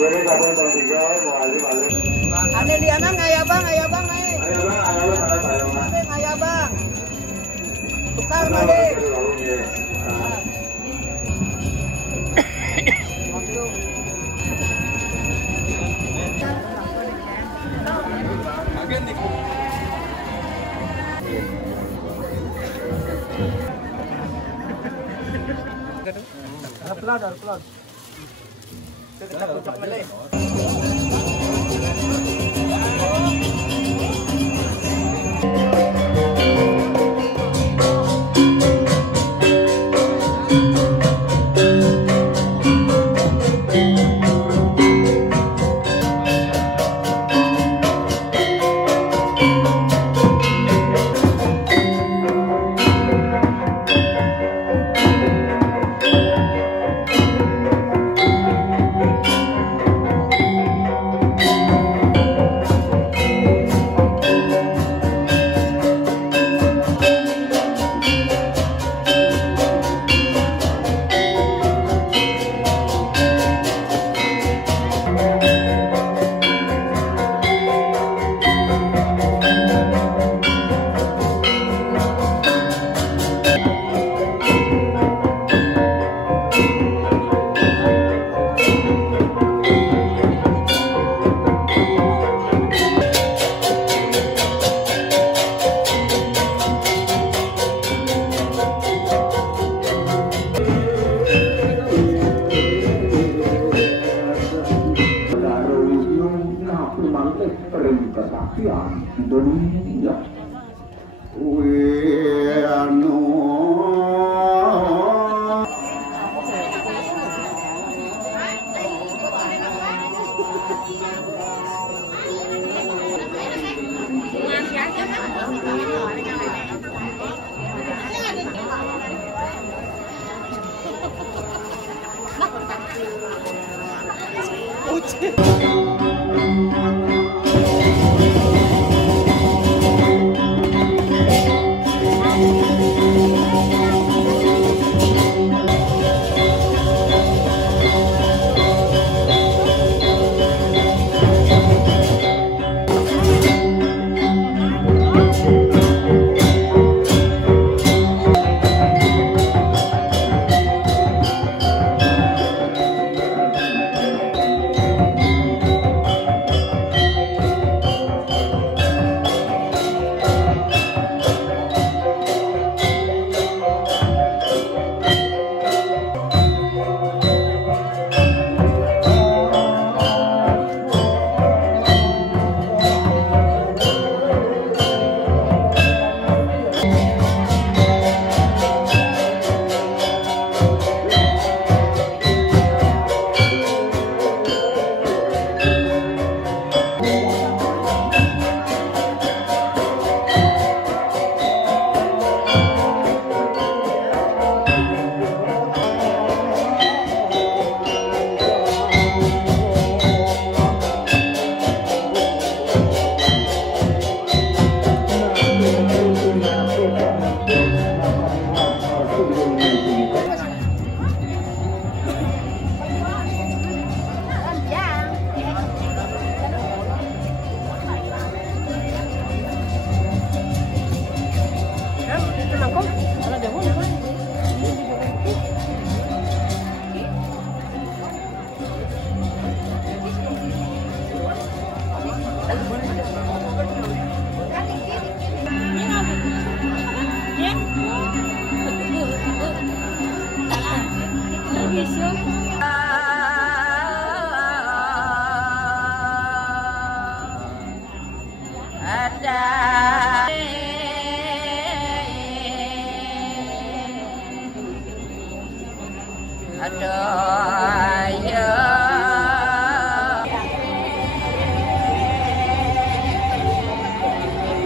Ada di Anang, ayah bang, ayah bang, ayah bang. Tukar made. Upload. Kita pucuk balik. Indonesia.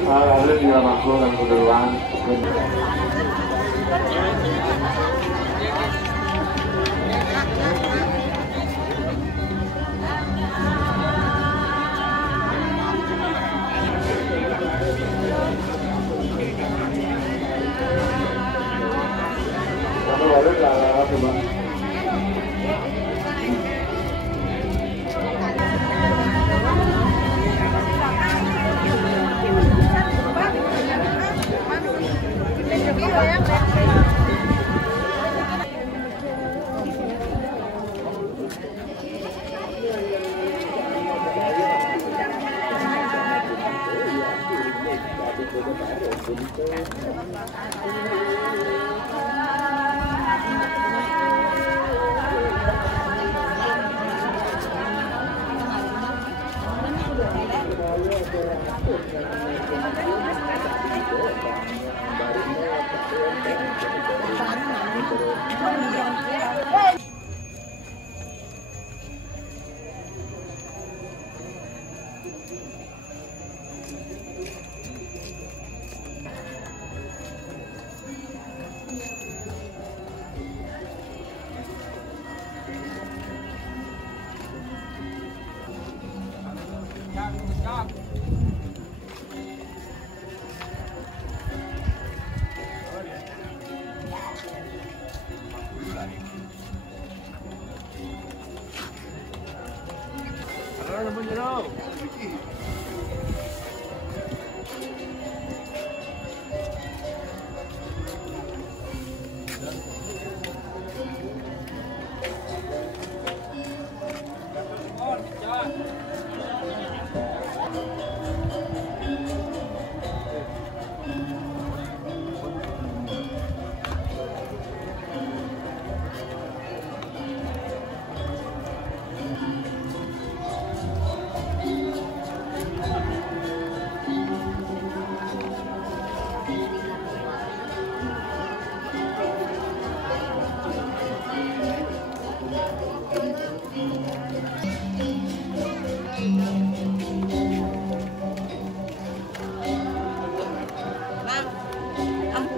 Lalu juga masuk dan keduluan. Satu balik lah, coba.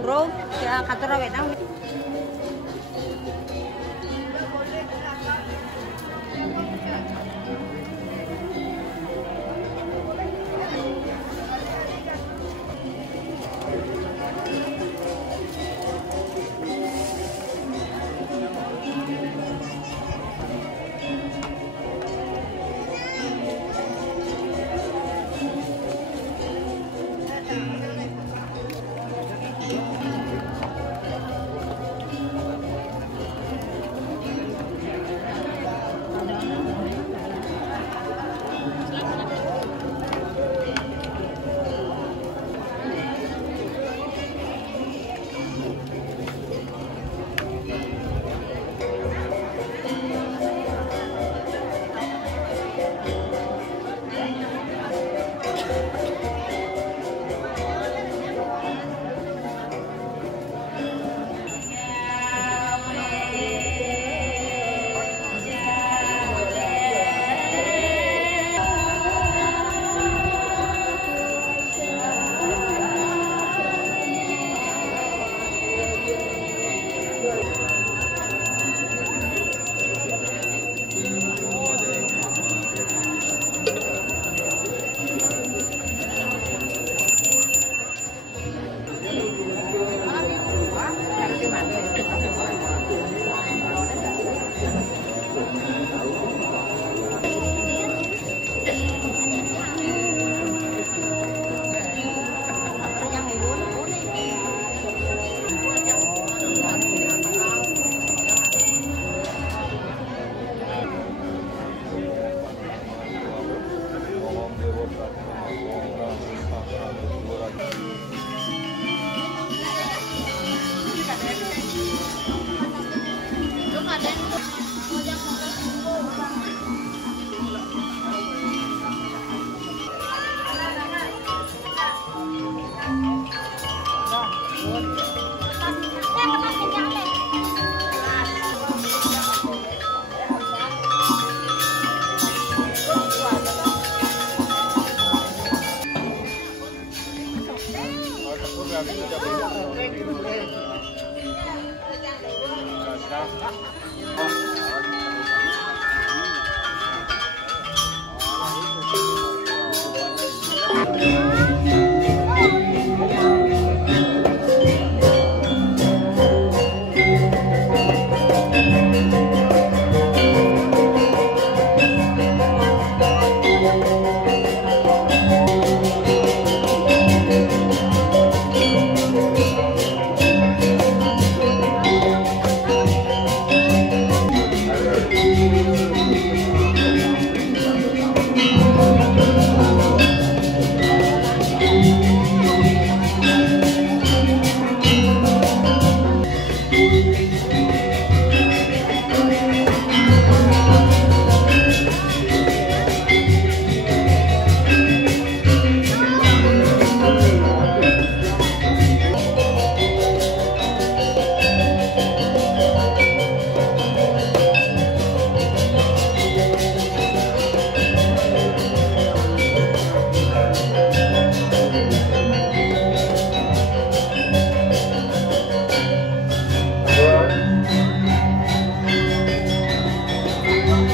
Bro, kaya katarawin ang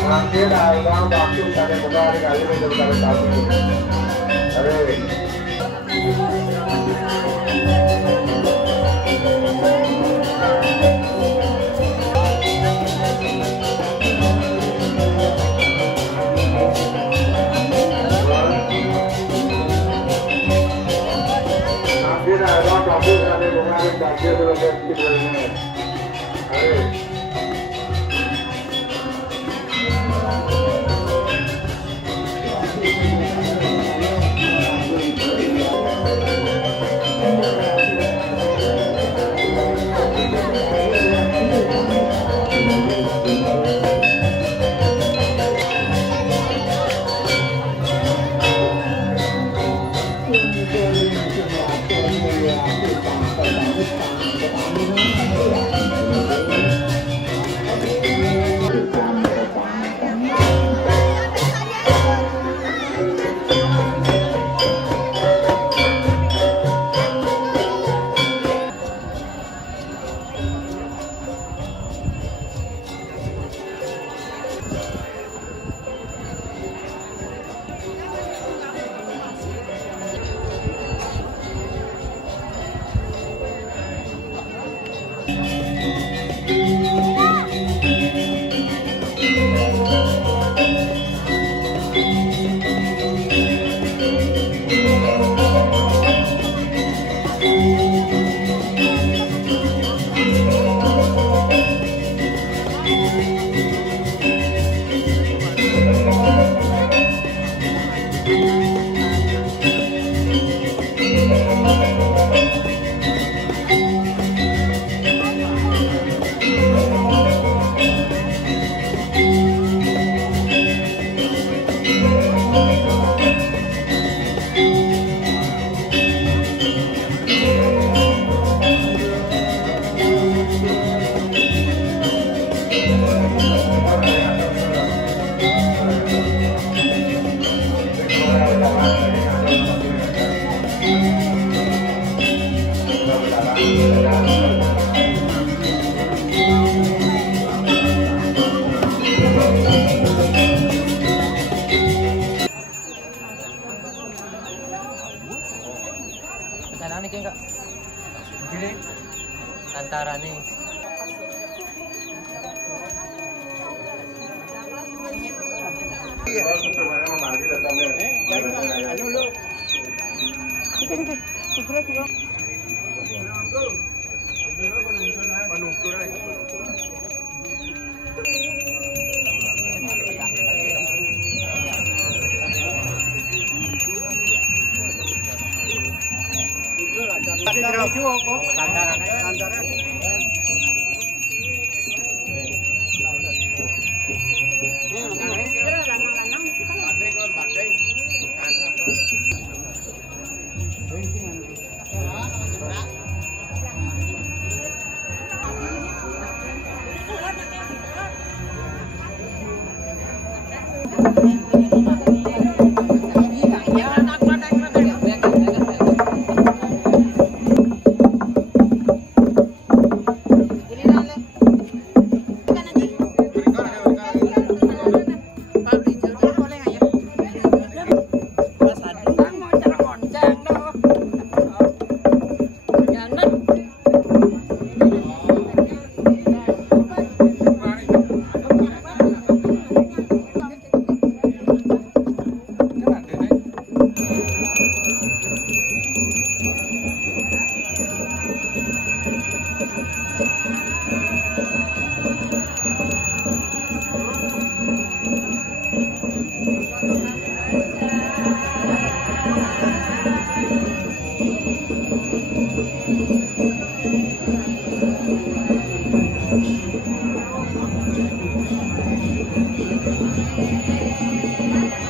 Nanti dalam waktu kami kembali kali ini bersama kami. Amin. Nanti dalam waktu kami kembali kami bersama kami. Amin. Sana nih enggak? Gini antara nih.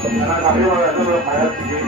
Karena kami waktu itu belum bayar sedikit.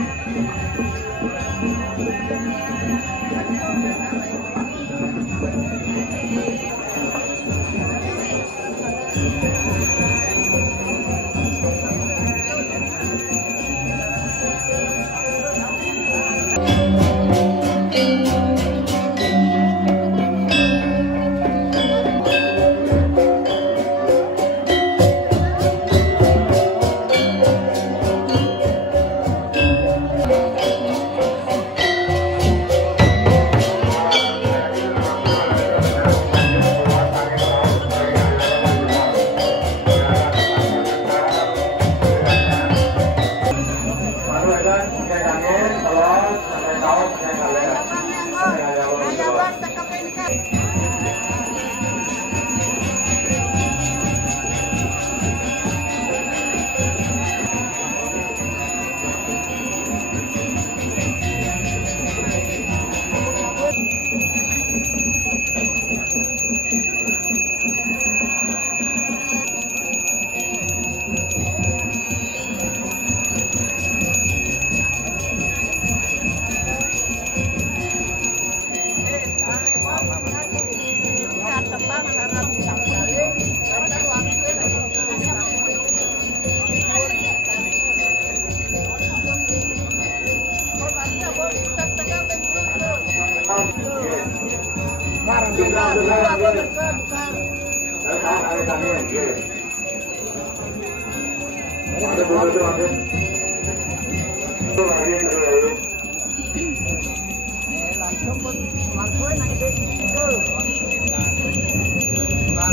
Aku berkah.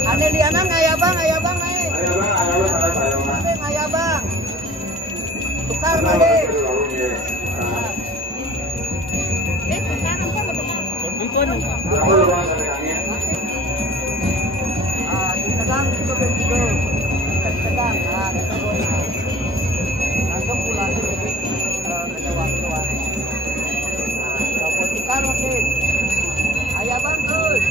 Ada di Amang, ayah bang, ayah bang, ayah bang. Tukar made. Kadang juga begitu. Kadang, langsung pulang ke waktu. Kalau tukar makin. Ayah bang, terus.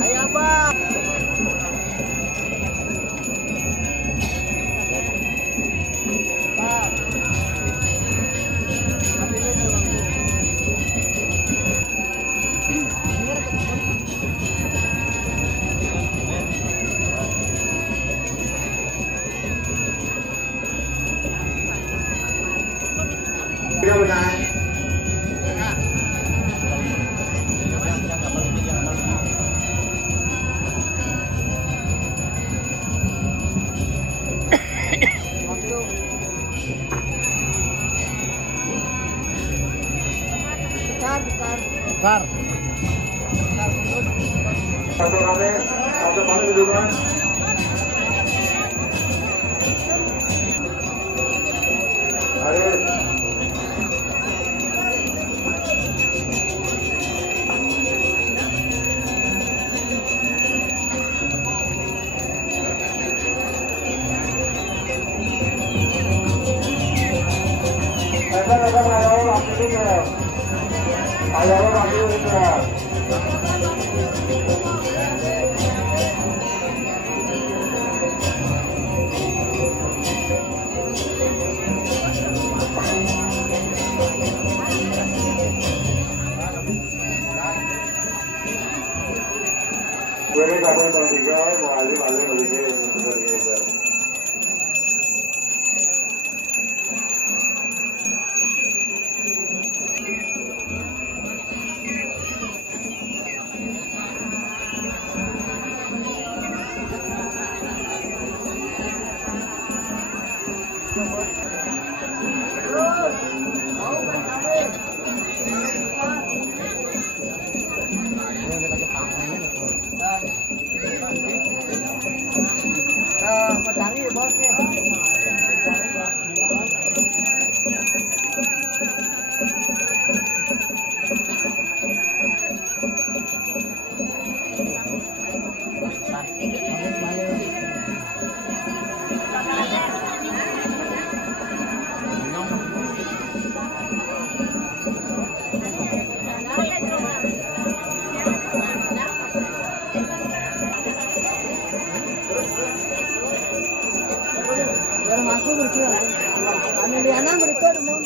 Ayah bang. Tukar. Satu rame, satu paling duluan. Aris. Ayah ambil juga. Boleh kamu yang tiga, mau alim begini seperti itu. Petani bosnya. Masuk berjuang. Aneliana berjuang mon.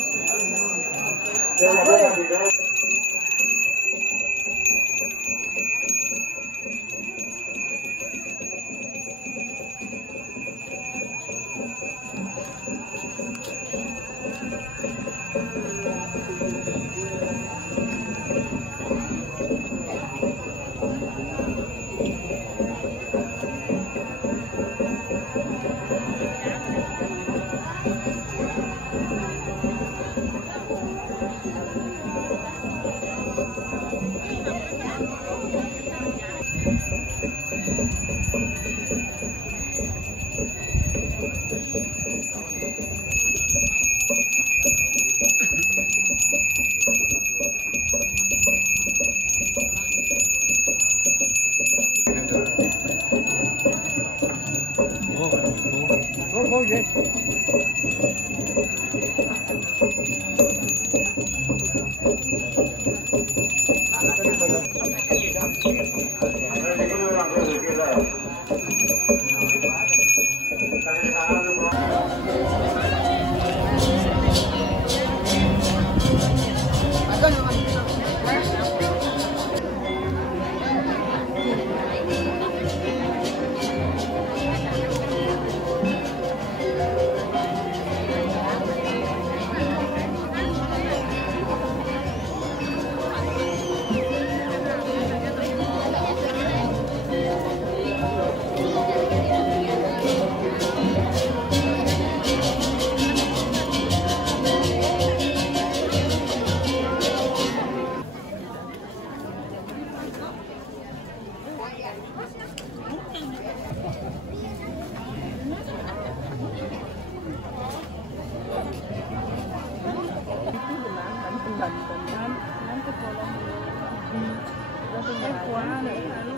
Nanti kalau kuah lalu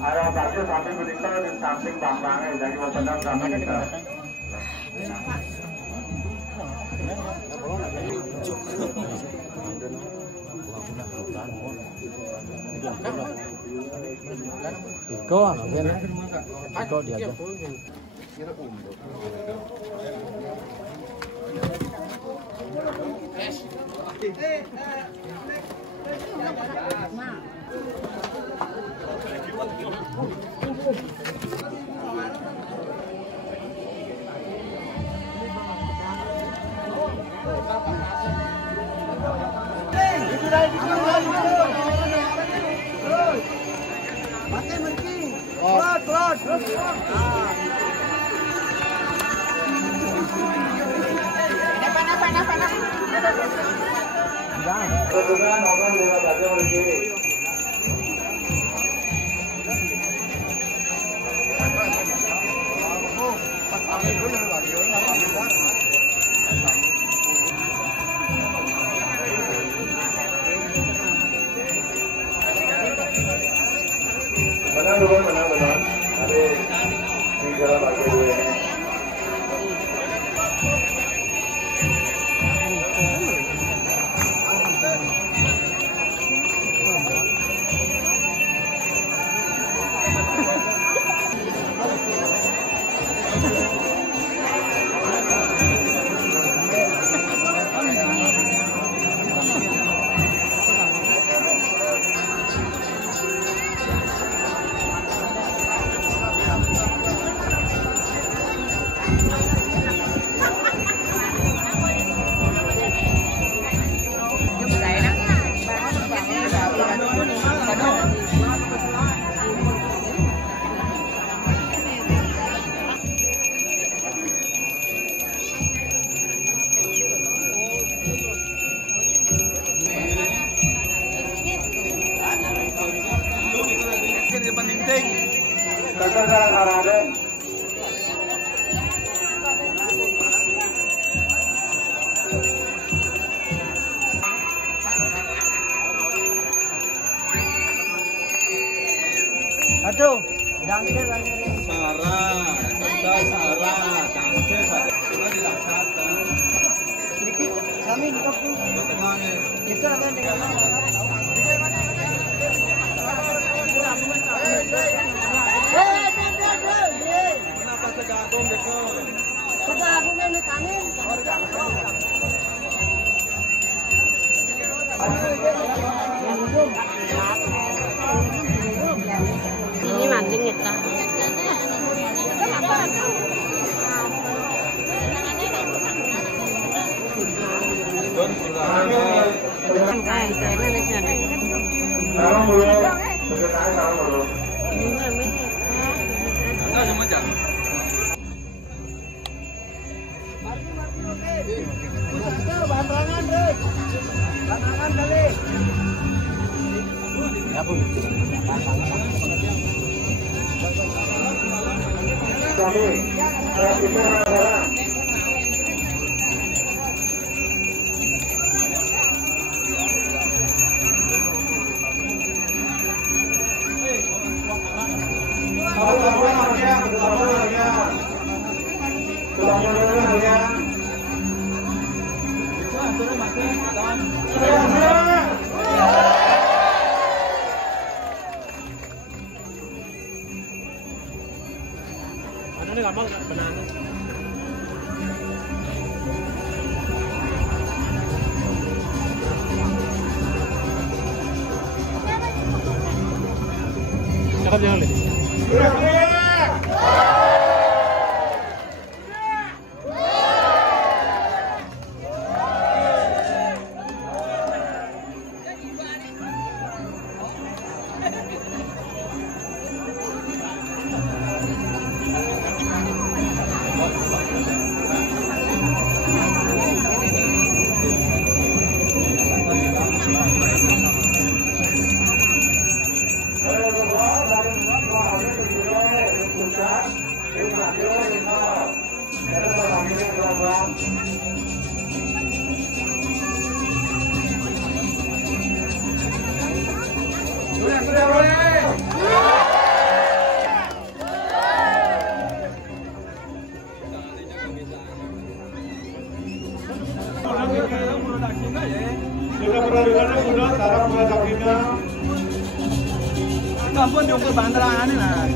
Ada bakso samping berita di samping bangkangnya, jadi mau sedang samping kita. Iko Iko dia aja. Kemudian orang lewat aja begini. Menang. Nanti di jalan lagi dulu ini. Terkenal Arade. Aduh, dangdut lagi. Sarah, tangke satu dilaksanakan. Sedikit kami di kampung. Itu akan dengan Kenapa segagum dekat? Segagum ini kami. ini mancing kita. Sarang dulu, berkenaan sarang dulu. Enggak cuma jangan. Bantangan, Dek. Bantangan kali. Ya pun. Kami, itu adalah Ano gampang banana. Cakap jangan lihat. Kampung di Ungkul Bantaran ini lah.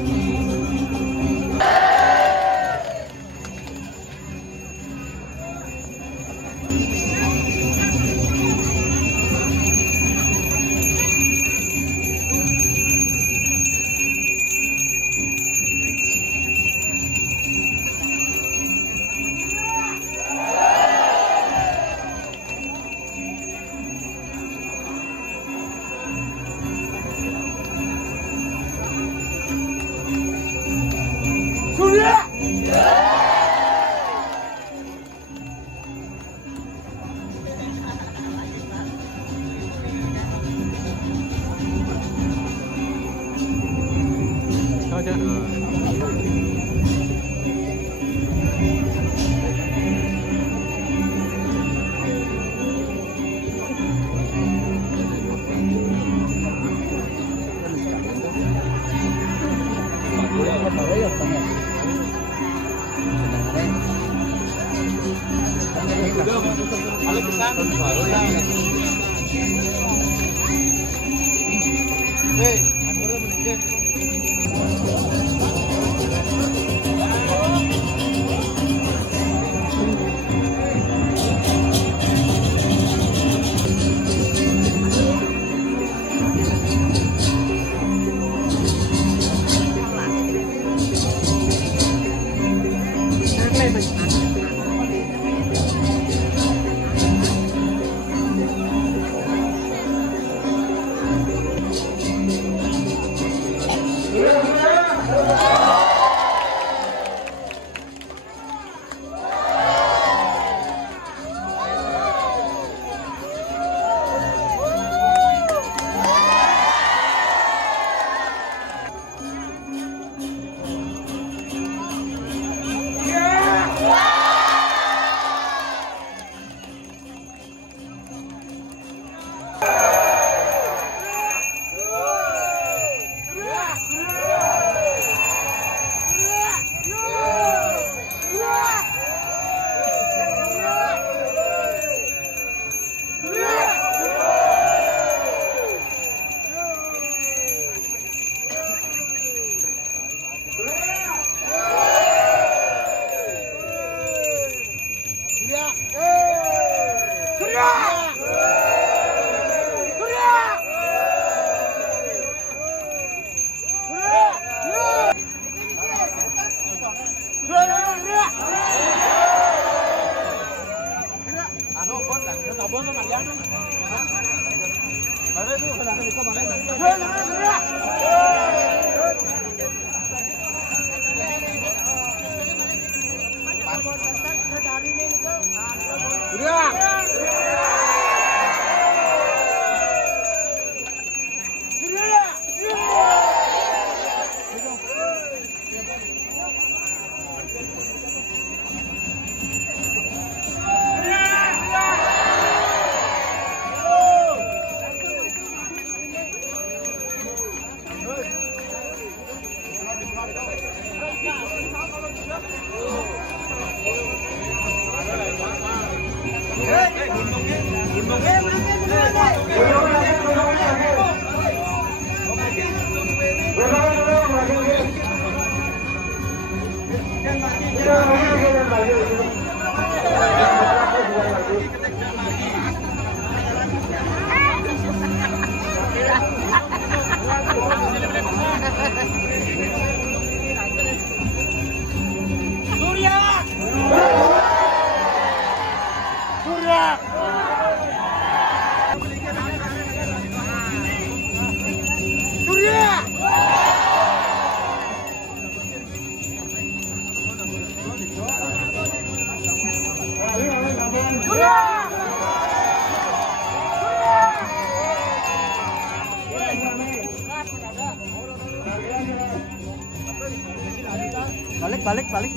Balik.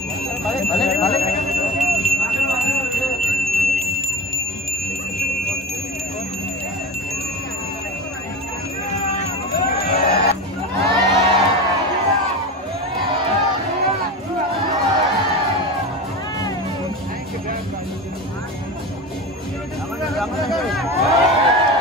Jangan.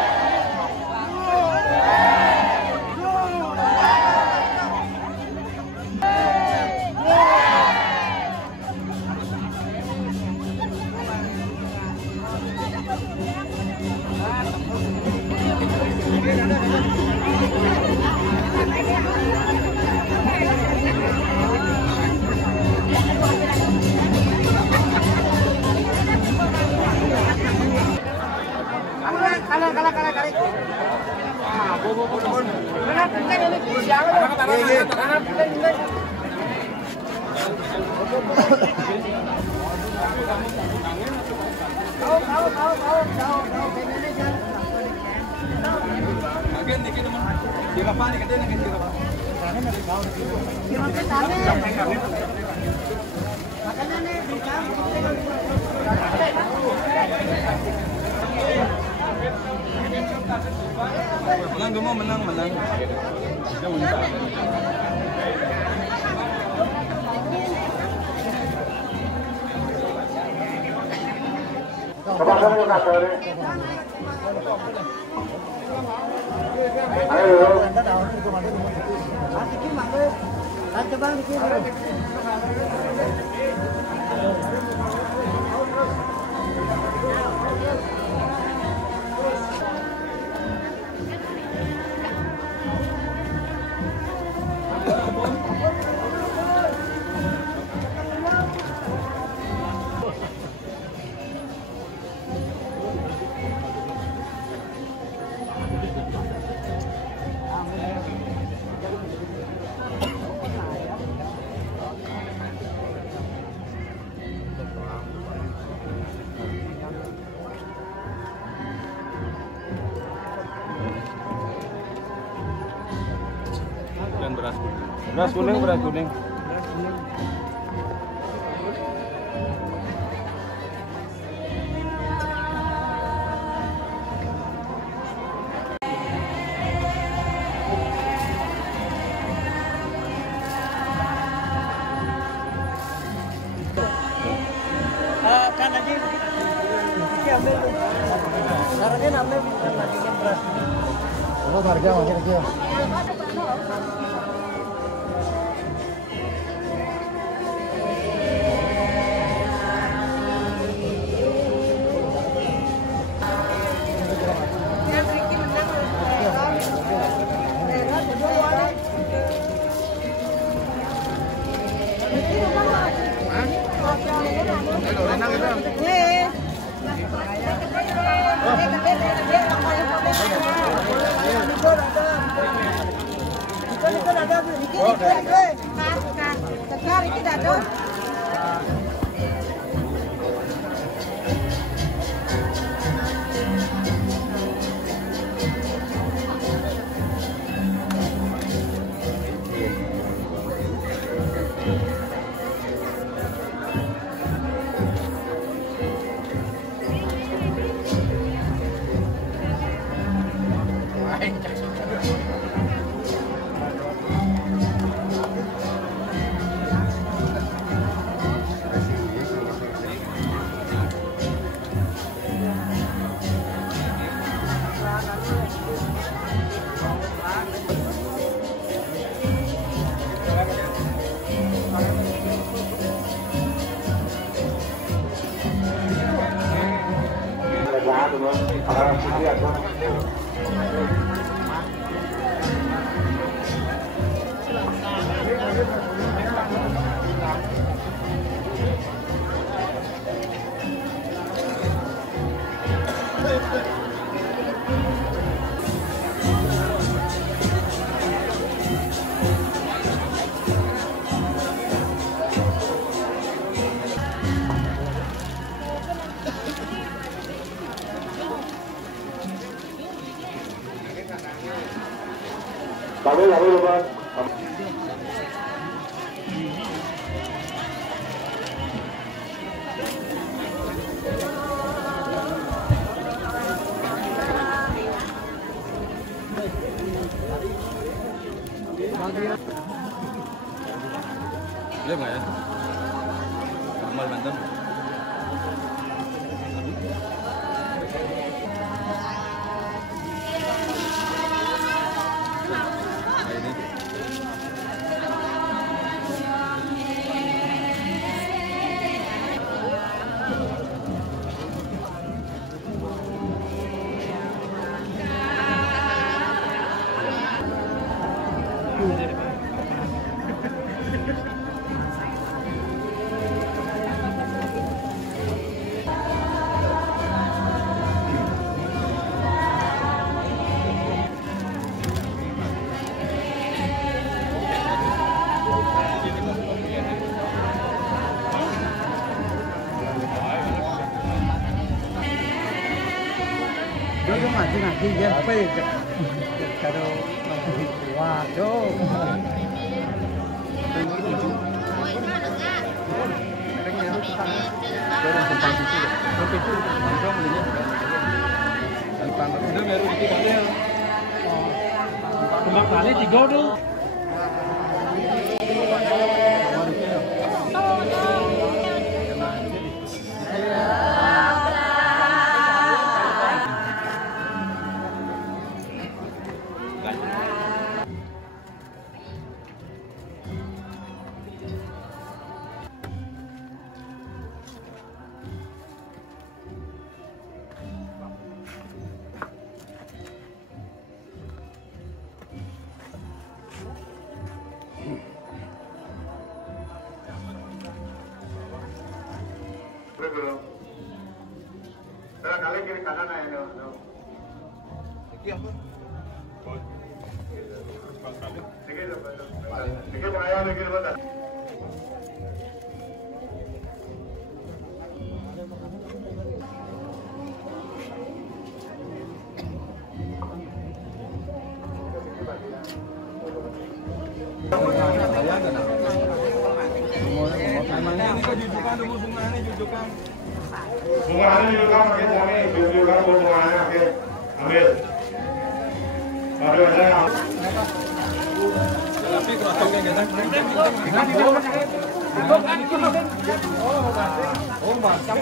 Menang dulu, menang. Beras kuning. Kan aja ini ambil caranya ambil lagi kan beras. Apa harga makin kecil? Lalu, Bang. Boleh nggak ya? Amal Banten. Jodoh mati nanti dia pe. Kalau waduh. Kembang kali 3 tuh. Kali kiri kanan aja no. Iki apa? Iki bahaya lagi betul. Bunganya juga pakai kami, juga bunganya pakai ambil. Baru ada. Tapi kerosoknya kita. Oh, mantap.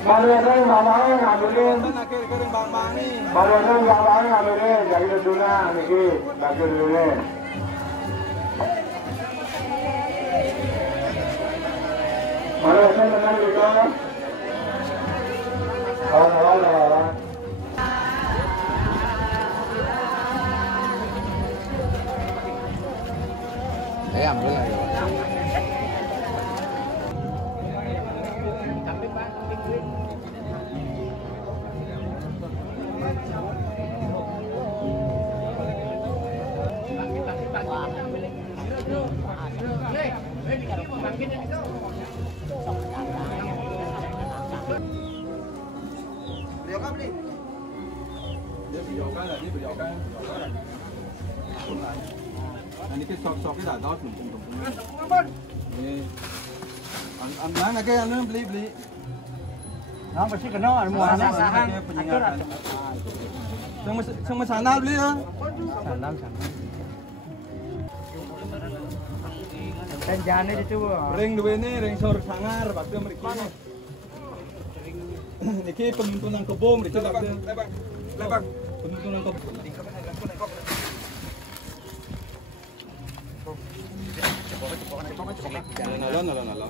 Baru ada yang bawahnya ngambilin. Baru ada yang bawahnya ngambilin. Jadi dulu niki, bagi dulu. Baru ada yang tenang gitu. Halo. Ambil aja. Ini cái sọc cái đã đó cùng. Ăn nang cái ăn beli. Nó mà sih kena ada muara sahan. Sama sana beli ya. Salam. Jangan itu. Ring dua ini ring sor sangar waktu mereka. Niki pembentukan kebom itu lebak. Pembentukan kebom. Nalo.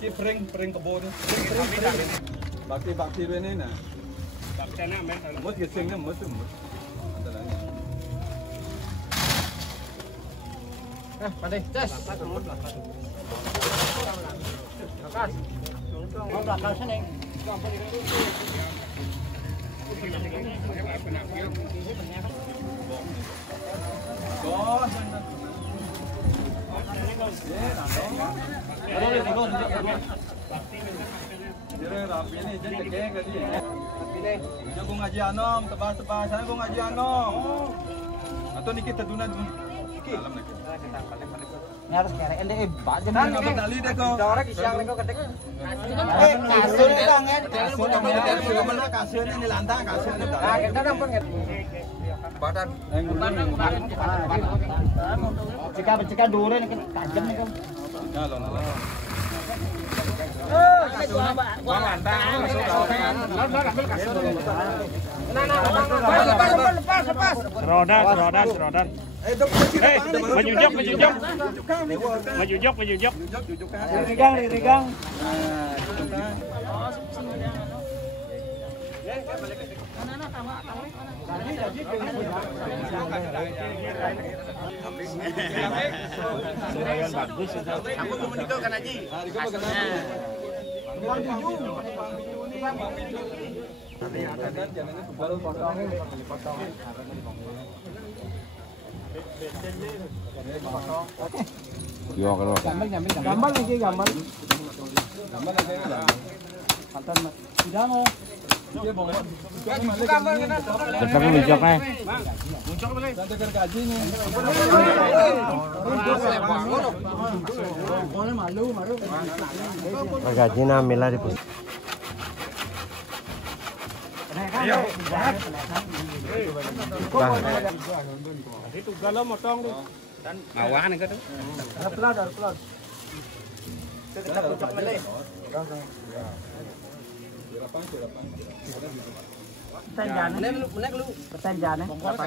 Ini pering kebun. Bakti ini nah. Baktinya men. Mut gesengnya mut. Antaranya. Pandai, tes. Bakas. Mau belakang sini. Jago ngaji anom, tebas-tebas saya gua ngaji anom. Atau niki teduna dulu. Dalam niki. Harus kere ende bajen Nang apa tali deh kok. Dorek isiang lego ketek. Kasur bang ya. Kasur ini lantang kasur ini. Nah, kita nampun Badan. Jika dure ini tajam nih kan. Halo. Gua lantang masuk Lepas. Serodan. Maju jok. Rigang. Bagus. Aku mau menikah kan Haji. baru potong. Yo kalau. Gambar lagi gambar. Tidak mau. Besar luncoknya. Gaji na mila di pun. Itu galau motong tuh. Mawan kan. Pelad. Kita pucuk meleh. Pertanjaan apa?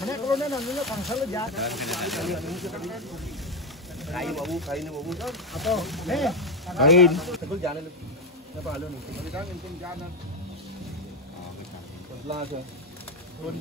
Menek lu nana nuna kangsa lu jahat. Kayu babu. Apa? Kain. Tegul jalan lu. Apa lu nih? Kan untung jalan. Pelas ya. Pun.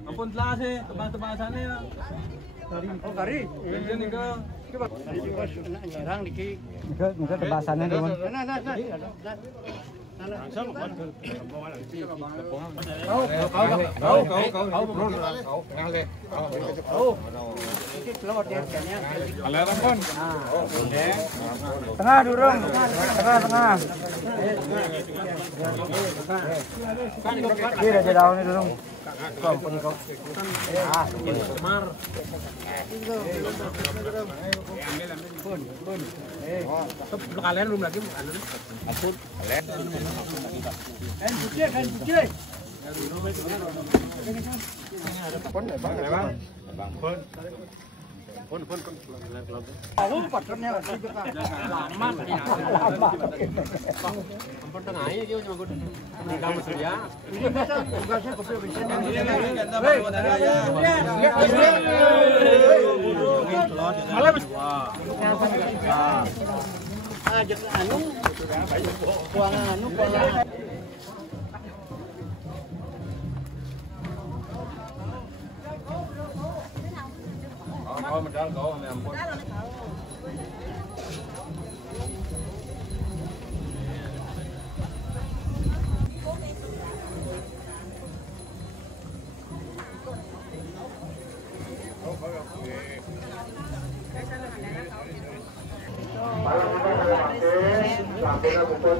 Ampun telah sih, tebas-tebas sana ya. Oh kari. Ini nih ke. Nyerang dikit. Enggak tebasannya teman. Tengah durung, tengah. Ini aja daun ini durung. Kau. Kalian belum lagi Kau medal kau, ampun. Malam ini saya pakai lampunya bungkus,